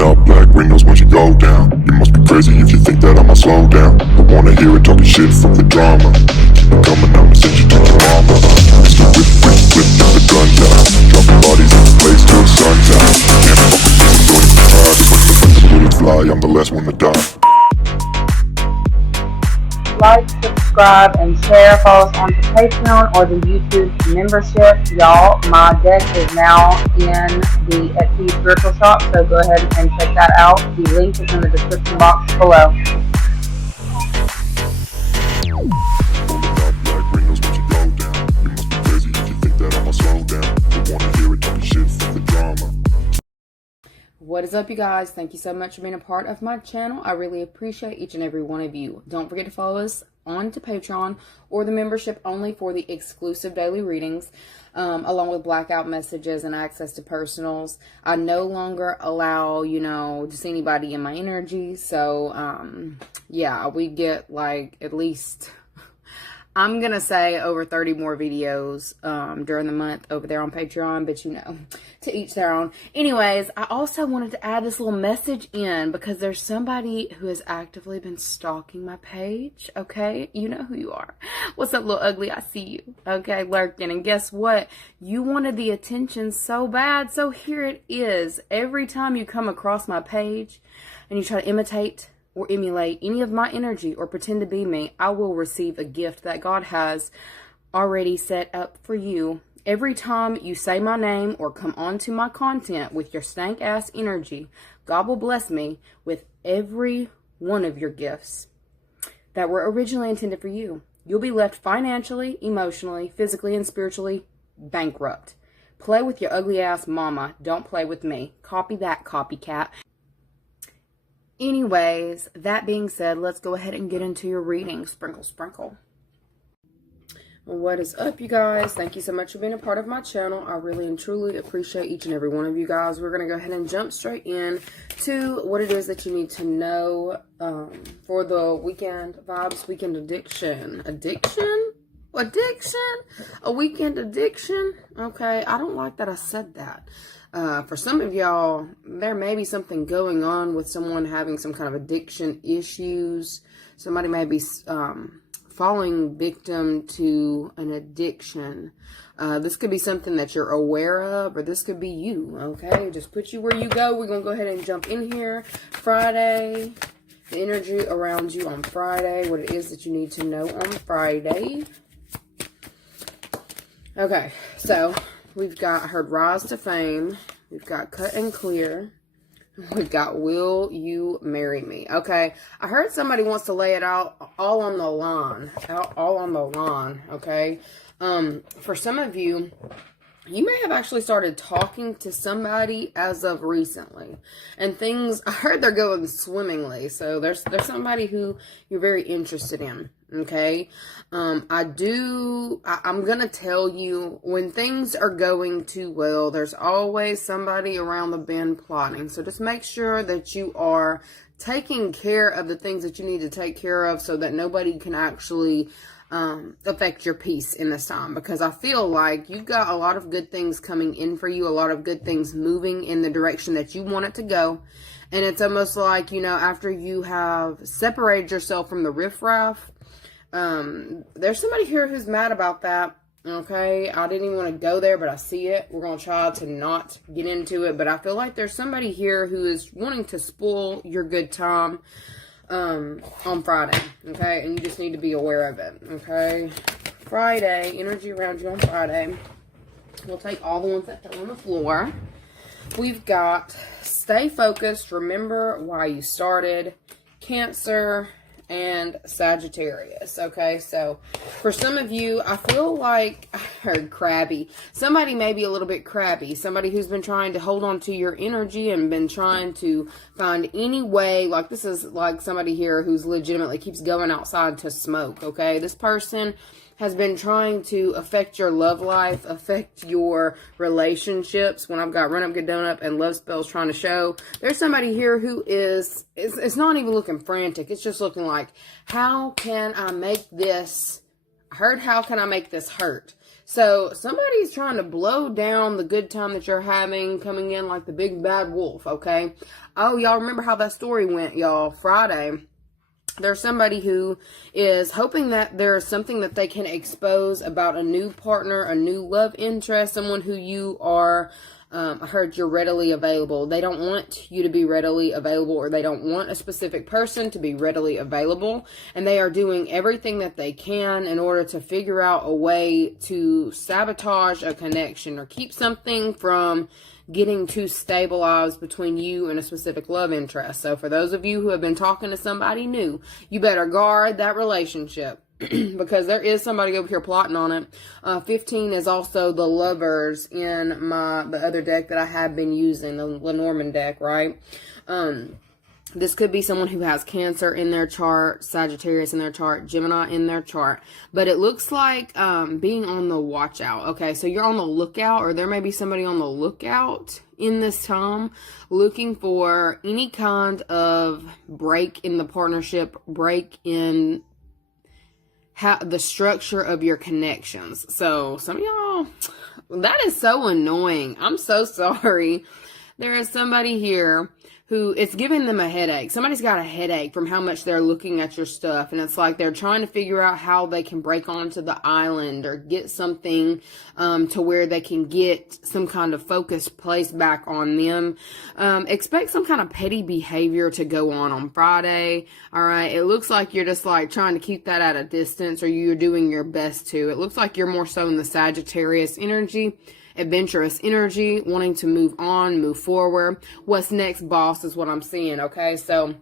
Rolling up black windows once you go down. You must be crazy if you think that I'ma slow down. I wanna hear it talking shit, fuck the drama. Keep it coming, I'ma send you to your mama. Mr. Whip, whip, whip, get the guns out. Dropping bodies in the place till the sun's out. Can't fuck with me, I'm going to die. When the bullets fly, I'm the last one to die. Like, subscribe, and share. Follow us on the Patreon or the YouTube membership. Y'all, my deck is now in the Etsy Spiritual Shop, so go ahead and check that out. The link is in the description box below. What is up, you guys? Thank you so much for being a part of my channel. I really appreciate each and every one of you. Don't forget to follow us on to Patreon or the membership only for the exclusive daily readings, along with blackout messages and access to personals. I no longer allow, just anybody in my energy. So, yeah, we get like at least, I'm going to say over 30 more videos during the month over there on Patreon, but to each their own. Anyways, I also wanted to add this little message in because there's somebody who has actively been stalking my page, okay? You know who you are. What's up, little ugly? I see you, okay, lurking. And guess what? You wanted the attention so bad, so here it is. Every time you come across my page and you try to imitate or emulate any of my energy or pretend to be me, I will receive a gift that God has already set up for you. Every time you say my name or come onto my content with your stank ass energy, God will bless me with every one of your gifts that were originally intended for you. You'll be left financially, emotionally, physically, and spiritually bankrupt. Play with your ugly ass mama. Don't play with me. Copy that, copycat. Anyways, that being said, let's go ahead and get into your reading. Sprinkle, sprinkle. What is up, you guys? Thank you so much for being a part of my channel. I really and truly appreciate each and every one of you guys. We're going to go ahead and jump straight in to what it is that you need to know for the weekend vibes, weekend addiction. Addiction? A weekend addiction? Okay, I don't like that I said that. For some of y'all, there may be something going on with someone having some kind of addiction issues. Somebody may be falling victim to an addiction. This could be something that you're aware of, or this could be you, okay? Just put you where you go. We're going to go ahead and jump in here. Friday, the energy around you on Friday, what it is that you need to know on Friday. Okay, so we've got, I heard rise to fame. We've got cut and clear. We've got will you marry me? Okay, I heard somebody wants to lay it out all on the line. All on the line, okay? For some of you, you may have actually started talking to somebody as of recently. And things, I heard they're going swimmingly. So there's somebody who you're very interested in. Okay. I'm going to tell you, when things are going too well, there's always somebody around the bend plotting. So just make sure that you are taking care of the things that you need to take care of so that nobody can actually affect your peace in this time, because I feel like you've got a lot of good things coming in for you, a lot of good things moving in the direction that you want it to go. And it's almost like, after you have separated yourself from the riffraff, there's somebody here who's mad about that. Okay, I didn't even want to go there, but I see it. We're going to try to not get into it, but I feel like there's somebody here who is wanting to spoil your good time on Friday, okay? And you just need to be aware of it, okay? Friday, energy around you on Friday. We'll take all the ones that fell on the floor. We've got stay focused, remember why you started, Cancer, and Sagittarius, okay? So for some of you, I feel like I heard crabby. Somebody may be a little bit crabby. Somebody who's been trying to hold on to your energy and been trying to find any way. Like, this is like somebody here who's legitimately keeps going outside to smoke, okay? This person has been trying to affect your love life, affect your relationships. When I've got run up, get done up, and love spells trying to show, there's somebody here who is, it's not even looking frantic. It's just looking like, how can I make this, I heard, how can I make this hurt? So somebody's trying to blow down the good time that you're having, coming in like the big bad wolf, okay? Oh, y'all remember how that story went, y'all, Friday. There's somebody who is hoping that there's something that they can expose about a new partner, a new love interest, someone who you are, I heard you're readily available. They don't want you to be readily available, or they don't want a specific person to be readily available. And they are doing everything that they can in order to figure out a way to sabotage a connection or keep something from getting too stabilized between you and a specific love interest. So for those of you who have been talking to somebody new, you better guard that relationship. Because there is somebody over here plotting on it. 15 is also the lovers in the other deck that I have been using, the Lenormand deck, right? This could be someone who has Cancer in their chart, Sagittarius in their chart, Gemini in their chart. But it looks like being on the watch out. Okay, so you're on the lookout, or there may be somebody on the lookout in this time looking for any kind of break in the partnership, break in the structure of your connections. So some of y'all, that is so annoying. I'm so sorry. There is somebody here who it's giving them a headache. Somebody's got a headache from how much they're looking at your stuff. And it's like they're trying to figure out how they can break onto the island or get something to where they can get some kind of focus placed back on them. Expect some kind of petty behavior to go on Friday. All right. It looks like you're just like trying to keep that at a distance, or you're doing your best to. It looks like you're more so in the Sagittarius energy. Adventurous energy, wanting to move on, move forward. What's next, boss, is what I'm seeing, okay? So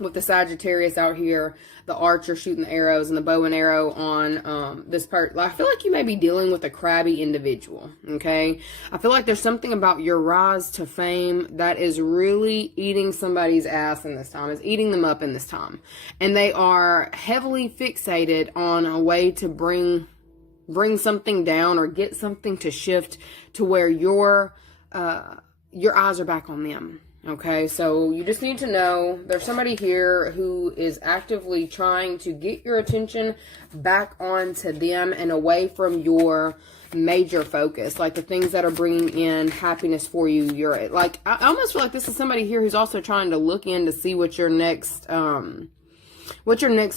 with the Sagittarius out here, the archer shooting the arrows and the bow and arrow on this part, I feel like you may be dealing with a crabby individual, okay? I feel like there's something about your rise to fame that is really eating somebody's ass in this time. It's eating them up in this time. And they are heavily fixated on a way to bring something down or get something to shift to where your eyes are back on them. Okay, so you just need to know there's somebody here who is actively trying to get your attention back onto them and away from your major focus, like the things that are bringing in happiness for you. You're like, I almost feel like this is somebody here who's also trying to look in to see what your next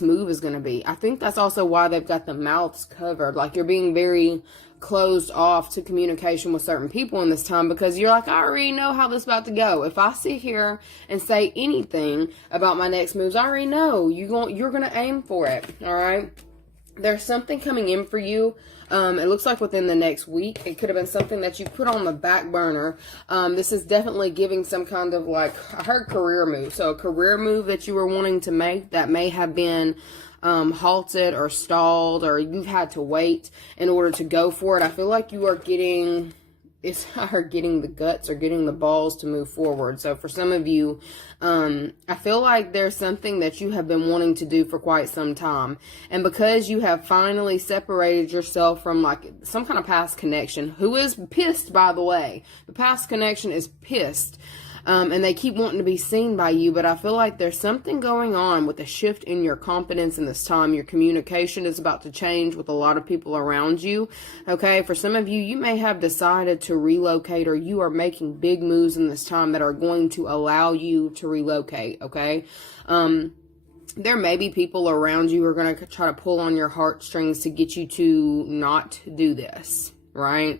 move is going to be. I think that's also why they've got the mouths covered. Like you're being very closed off to communication with certain people in this time, because you're like, I already know how this is about to go. If I sit here and say anything about my next moves, I already know you're going to aim for it. All right. There's something coming in for you. It looks like within the next week. It could have been something that you put on the back burner. This is definitely giving some kind of, like, I heard career move. So a career move that you were wanting to make that may have been halted or stalled, or you've had to wait in order to go for it. I feel like you are getting the guts or getting the balls to move forward. So for some of you, I feel like there's something that you have been wanting to do for quite some time. And because you have finally separated yourself from like some kind of past connection, who is pissed, by the way, the past connection is pissed. And they keep wanting to be seen by you, but I feel like there's something going on with a shift in your confidence in this time. Your communication is about to change with a lot of people around you, okay? For some of you, you may have decided to relocate, or you are making big moves in this time that are going to allow you to relocate, okay? There may be people around you who are going to try to pull on your heartstrings to get you to not do this, right?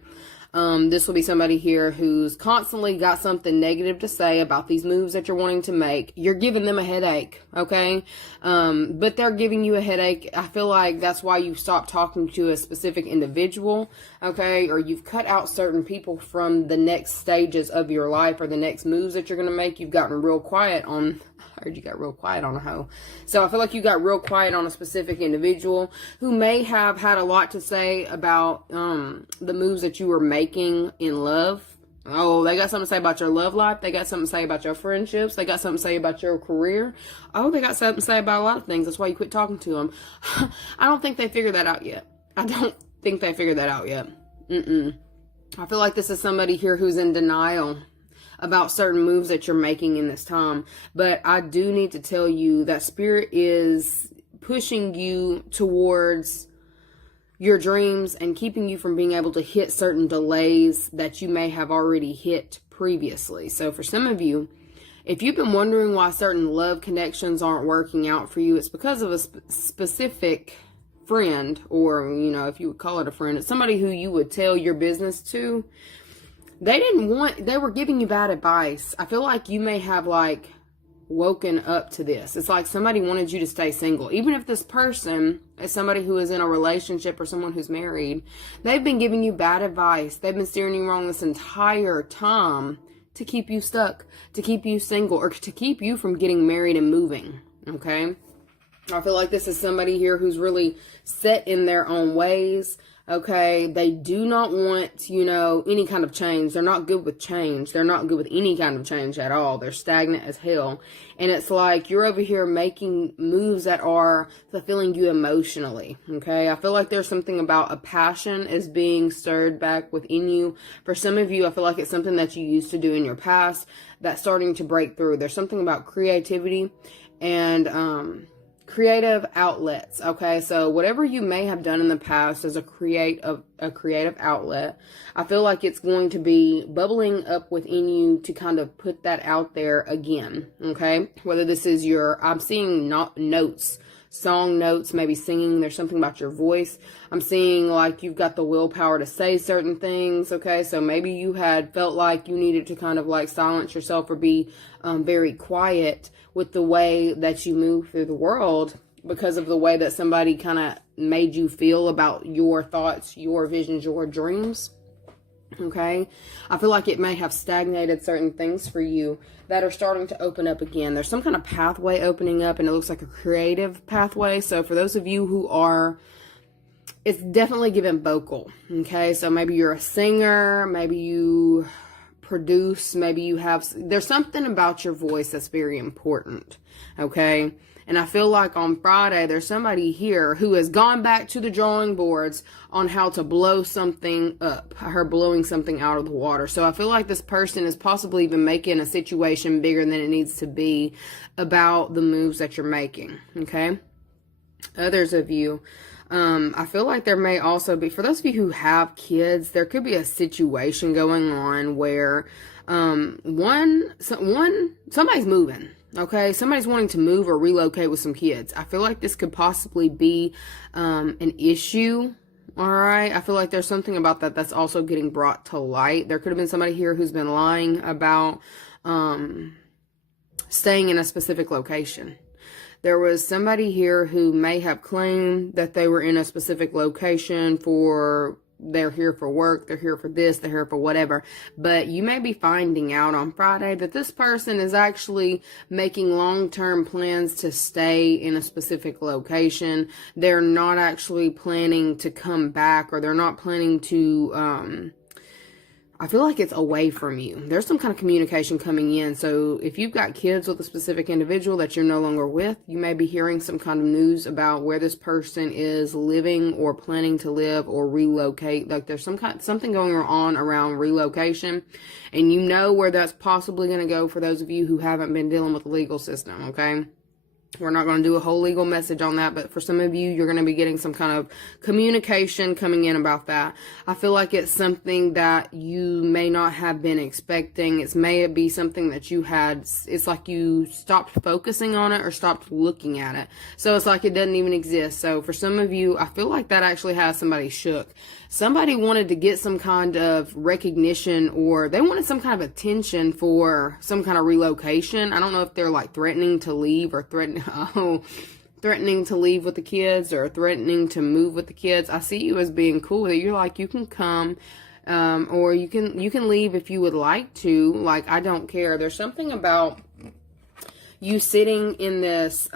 This will be somebody here who's constantly got something negative to say about these moves that you're wanting to make. You're giving them a headache, okay? But they're giving you a headache. I feel like that's why you've stopped talking to a specific individual, okay? Or you've cut out certain people from the next stages of your life or the next moves that you're going to make. You've gotten real quiet on... I heard you got real quiet on a hoe. So I feel like you got real quiet on a specific individual who may have had a lot to say about the moves that you were making in love. Oh, they got something to say about your love life. They got something to say about your friendships. They got something to say about your career. Oh, they got something to say about a lot of things. That's why you quit talking to them. I don't think they figured that out yet. I feel like this is somebody here who's in denial about certain moves that you're making in this time. But I do need to tell you that Spirit is pushing you towards your dreams and keeping you from being able to hit certain delays that you may have already hit previously. So for some of you, if you've been wondering why certain love connections aren't working out for you, it's because of a specific friend, or, you know, if you would call it a friend, it's somebody who you would tell your business to. They were giving you bad advice. I feel like you may have like woken up to this. It's like somebody wanted you to stay single. Even if this person is somebody who is in a relationship or someone who's married, they've been giving you bad advice. They've been steering you wrong this entire time to keep you stuck, to keep you single, or to keep you from getting married and moving, okay? I feel like this is somebody here who's really set in their own ways, okay? They do not want, you know, any kind of change. They're not good with change. They're not good with any kind of change at all. They're stagnant as hell. And it's like you're over here making moves that are fulfilling you emotionally, okay? I feel like there's something about a passion is being stirred back within you. For some of you, I feel like it's something that you used to do in your past that's starting to break through. There's something about creativity and creative outlets, okay? So whatever you may have done in the past as a creative outlet, I feel like it's going to be bubbling up within you to kind of put that out there again, okay? Whether this is I'm seeing notes, song notes, maybe singing. There's something about your voice. I'm seeing like you've got the willpower to say certain things, okay? So maybe you had felt like you needed to kind of like silence yourself or be very quiet with the way that you move through the world because of the way that somebody kind of made you feel about your thoughts, your visions, your dreams. Okay, I feel like it may have stagnated certain things for you that are starting to open up again. There's some kind of pathway opening up, and it looks like a creative pathway. So for those of you who are, it's definitely given vocal. Okay, so maybe you're a singer, maybe you produce, maybe you have, there's something about your voice that's very important. Okay. And I feel like on Friday, there's somebody here who has gone back to the drawing boards on how to blow something up. I heard blowing something out of the water. So I feel like this person is possibly even making a situation bigger than it needs to be about the moves that you're making. Okay. Others of you, I feel like there may also be, for those of you who have kids, there could be a situation going on where somebody's moving. Okay, somebody's wanting to move or relocate with some kids. I feel like this could possibly be an issue. All right, I feel like there's something about that that's also getting brought to light. There could have been somebody here who's been lying about staying in a specific location. There was somebody here who may have claimed that they were in a specific location they're here for work, they're here for this, they're here for whatever. But you may be finding out on Friday that this person is actually making long-term plans to stay in a specific location. They're not actually planning to come back, or they're not planning to, I feel like it's away from you. There's some kind of communication coming in. So if you've got kids with a specific individual that you're no longer with, you may be hearing some kind of news about where this person is living or planning to live or relocate. Like there's something going on around relocation, and you know where that's possibly going to go for those of you who haven't been dealing with the legal system, okay? We're not going to do a whole legal message on that, but for some of you, you're going to be getting some kind of communication coming in about that. I feel like it's something that you may not have been expecting. It may be something that you had, it's like you stopped focusing on it or stopped looking at it. So it's like it doesn't even exist. So for some of you, I feel like that actually has somebody shook. Somebody wanted to get some kind of recognition, or they wanted some kind of attention for some kind of relocation. I don't know if they're like threatening to leave or threatening to leave with the kids or threatening to move with the kids. I see you as being cool with it. You're like, you can come, or you can leave if you would like to. Like, I don't care. There's something about you sitting in this,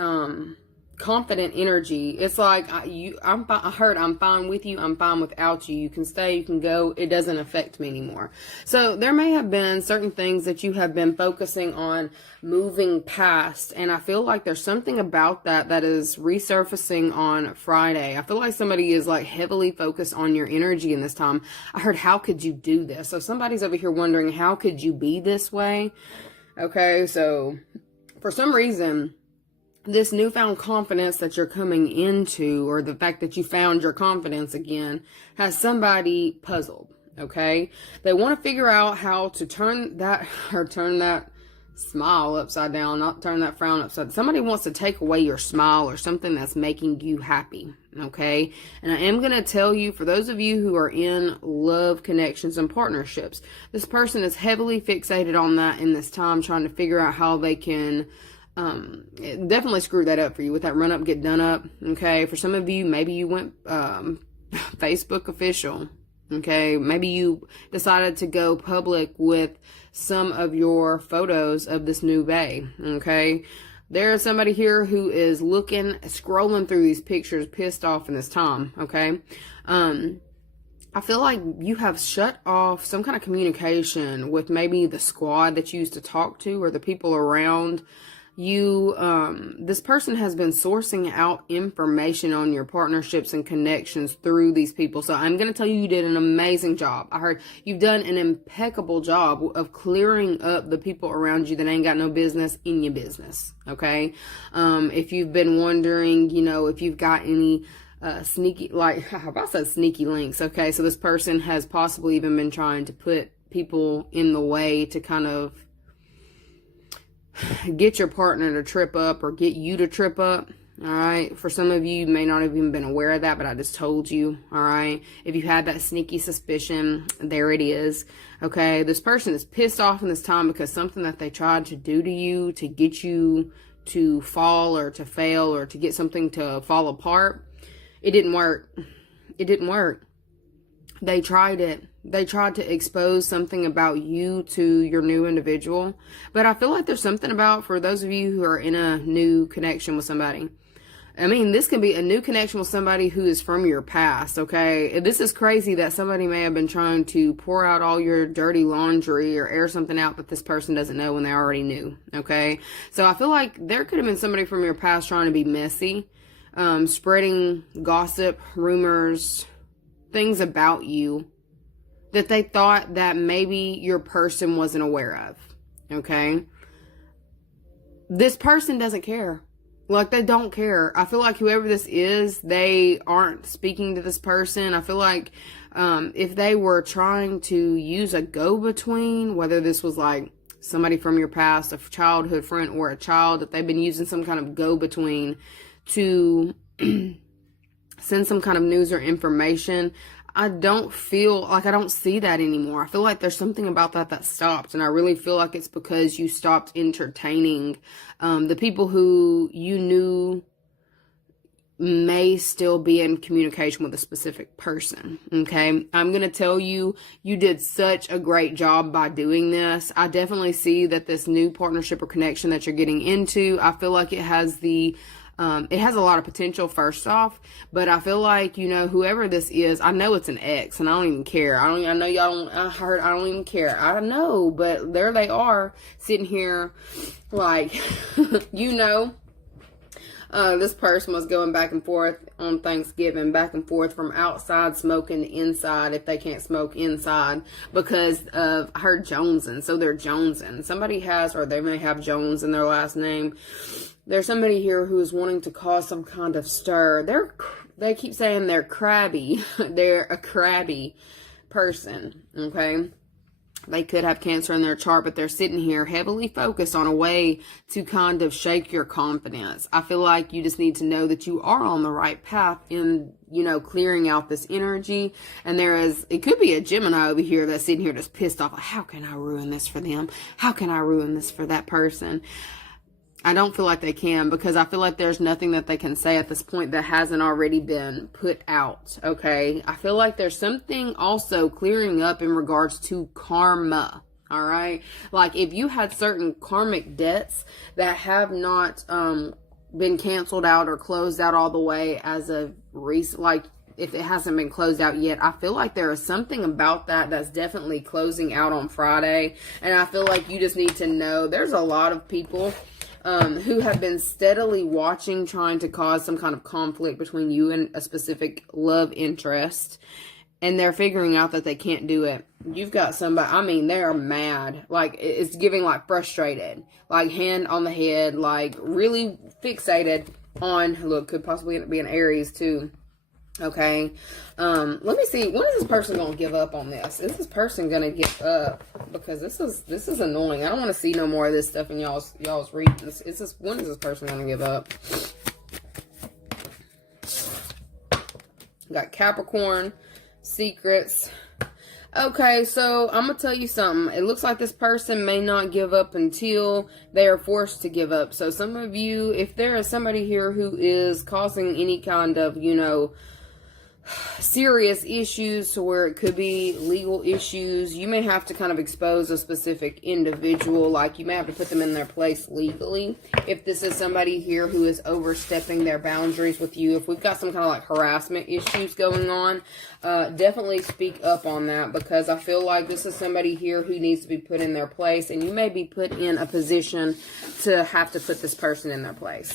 confident energy. It's like I'm fine with you, I'm fine without you. You can stay, you can go. It doesn't affect me anymore. So there may have been certain things that you have been focusing on moving past, and I feel like there's something about that is resurfacing on Friday. I feel like somebody is like heavily focused on your energy in this time. I heard, how could you do this? So somebody's over here wondering, how could you be this way? Okay, so for some reason, this newfound confidence that you're coming into, or the fact that you found your confidence again, has somebody puzzled. Okay, they want to figure out how to turn that smile upside down, not turn that frown upside. Somebody wants to take away your smile or something that's making you happy. Okay, and I am going to tell you, for those of you who are in love connections and partnerships, this person is heavily fixated on that in this time, trying to figure out how they can definitely screw that up for you with that run up, get done up. Okay, for some of you, maybe you went Facebook official. Okay, maybe you decided to go public with some of your photos of this new bae. Okay, there is somebody here who is scrolling through these pictures, pissed off in this time. Okay, I feel like you have shut off some kind of communication with maybe the squad that you used to talk to, or the people around you. This person has been sourcing out information on your partnerships and connections through these people. So I'm going to tell you, you did an amazing job. I heard you've done an impeccable job of clearing up the people around you that ain't got no business in your business. Okay. If you've been wondering, if you've got any sneaky, how about that sneaky links? Okay. So this person has possibly even been trying to put people in the way to kind of get your partner to trip up, or get you to trip up. All right. For some of you, you may not have even been aware of that, but I just told you. All right. If you had that sneaky suspicion, there it is. Okay. This person is pissed off in this time because something that they tried to do to you to get you to fall or to fail, or to get something to fall apart, it didn't work. It didn't work. They tried it. They tried to expose something about you to your new individual. But I feel like there's something about, for those of you who are in a new connection with somebody. I mean, this can be a new connection with somebody who is from your past, okay? This is crazy that somebody may have been trying to pour out all your dirty laundry or air something out that this person doesn't know when they already knew, okay? So I feel like there could have been somebody from your past trying to be messy, spreading gossip, rumors, things about you that they thought that maybe your person wasn't aware of. Okay. This person doesn't care. Like, they don't care. I feel like whoever this is, they aren't speaking to this person. I feel like if they were trying to use a go-between, whether this was like somebody from your past, a childhood friend, or a child, that they've been using some kind of go-between to send some kind of news or information, I don't see that anymore. I feel like there's something about that stopped. And I really feel like it's because you stopped entertaining the people who you knew may still be in communication with a specific person. Okay. I'm going to tell you, you did such a great job by doing this. I definitely see that this new partnership or connection that you're getting into, I feel like it has it has a lot of potential, first off, but I feel like, whoever this is, I know it's an ex, and I don't even care. I know y'all don't, I don't even care. I don't know, but there they are, sitting here, like, this person was going back and forth on Thanksgiving, back and forth from outside smoking to inside if they can't smoke inside because of her jonesing. So they're jonesing. Somebody has, or they may have Jones in their last name. There's somebody here who is wanting to cause some kind of stir. They keep saying they're crabby. They're a crabby person, okay? They could have Cancer in their chart, but they're sitting here heavily focused on a way to kind of shake your confidence. I feel like you just need to know that you are on the right path in, clearing out this energy. And it could be a Gemini over here that's sitting here just pissed off. Like, how can I ruin this for them? How can I ruin this for that person? I don't feel like they can, because I feel like there's nothing that they can say at this point that hasn't already been put out, okay? I feel like there's something also clearing up in regards to karma, all right? Like, if you had certain karmic debts that have not been canceled out or closed out all the way as of recent, like, if it hasn't been closed out yet, I feel like there is something about that that's definitely closing out on Friday. And I feel like you just need to know there's a lot of people who have been steadily watching, trying to cause some kind of conflict between you and a specific love interest. and they're figuring out that they can't do it. You've got somebody, I mean, they are mad. Like, it's giving, like, frustrated. Like, hand on the head, like, really fixated on, look, could possibly be an Aries, too. Okay, let me see, when is this person going to give up on this? Is this person going to give up? Because this is annoying. I don't want to see no more of this stuff in y'all's readings. When is this person going to give up? Got Capricorn, secrets. Okay, so I'm going to tell you something. It looks like this person may not give up until they are forced to give up. So some of you, if there is somebody here who is causing any kind of, you know, serious issues, to where it could be legal issues, you may have to kind of expose a specific individual. Like, you may have to put them in their place legally. If this is somebody here who is overstepping their boundaries with you, if we've got some kind of like harassment issues going on, definitely speak up on that, because I feel like this is somebody here who needs to be put in their place, and you may be put in a position to have to put this person in their place.